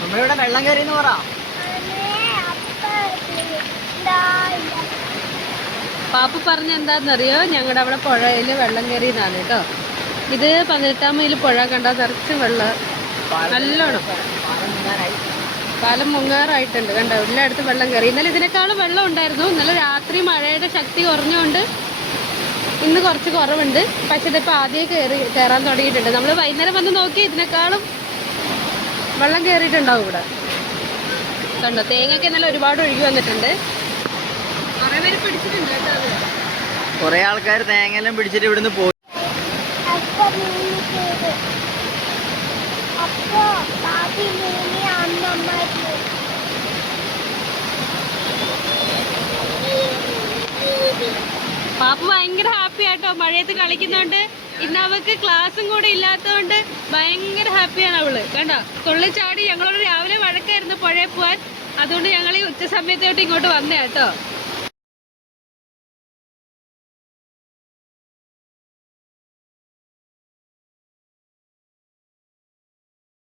നമ്മളിവിടെ വെള്ളം കയറിയെന്ന് പറ. പാപ്പു പറഞ്ഞ എന്താണെന്നറിയോ, ഞങ്ങളുടെ അവിടെ പുഴയിൽ വെള്ളം കയറിയതാണ് കേട്ടോ. ഇത് 18-ാം മൈൽ പുഴ കണ്ടാൽ നിറച്ച് വെള്ളം നല്ലോണം. പാലം മുങ്ങാറായിട്ടുണ്ട് കണ്ടോ, എല്ലായിടത്തും വെള്ളം കയറി. ഇന്നലെ ഇതിനേക്കാളും വെള്ളം ഉണ്ടായിരുന്നു. ഇന്നലെ രാത്രി മഴയുടെ ശക്തി കുറഞ്ഞുകൊണ്ട് ഇന്ന് കുറച്ച് കുറവുണ്ട്. പക്ഷെ ഇതിപ്പോൾ ആദ്യം കയറാൻ തുടങ്ങിയിട്ടുണ്ട്. നമ്മൾ വൈകുന്നേരം വന്ന് നോക്കി ഇതിനേക്കാളും വെള്ളം കയറിയിട്ടുണ്ടാവും ഇവിടെ. കണ്ടോ, തേങ്ങയൊക്കെ ഇന്നലെ ഒരുപാട് ഒഴുകി വന്നിട്ടുണ്ട്. കുറേ പേര് പിടിച്ചിട്ടുണ്ട് കേട്ടോ. കുറെ ആൾക്കാർ തേങ്ങയെല്ലാം പിടിച്ചിട്ട് ഇവിടുന്ന് പോയി. പാപ്പ ഭയങ്കര ഹാപ്പി ആട്ടോ മഴയത്ത് കളിക്കുന്നോണ്ട്. ഇന്ന് അവൾക്ക് ക്ലാസ്സും കൂടെ ഇല്ലാത്തതുകൊണ്ട് ഭയങ്കര ഹാപ്പിയാണ് അവള്. കണ്ടോ, തുള്ളിച്ചാടി. ഞങ്ങളോട് രാവിലെ വഴക്കായിരുന്നു പുഴയിൽ പോവാൻ. അതുകൊണ്ട് ഞങ്ങൾ ഈ ഉച്ച സമയത്തോട്ട് ഇങ്ങോട്ട് വന്നേ കേട്ടോ.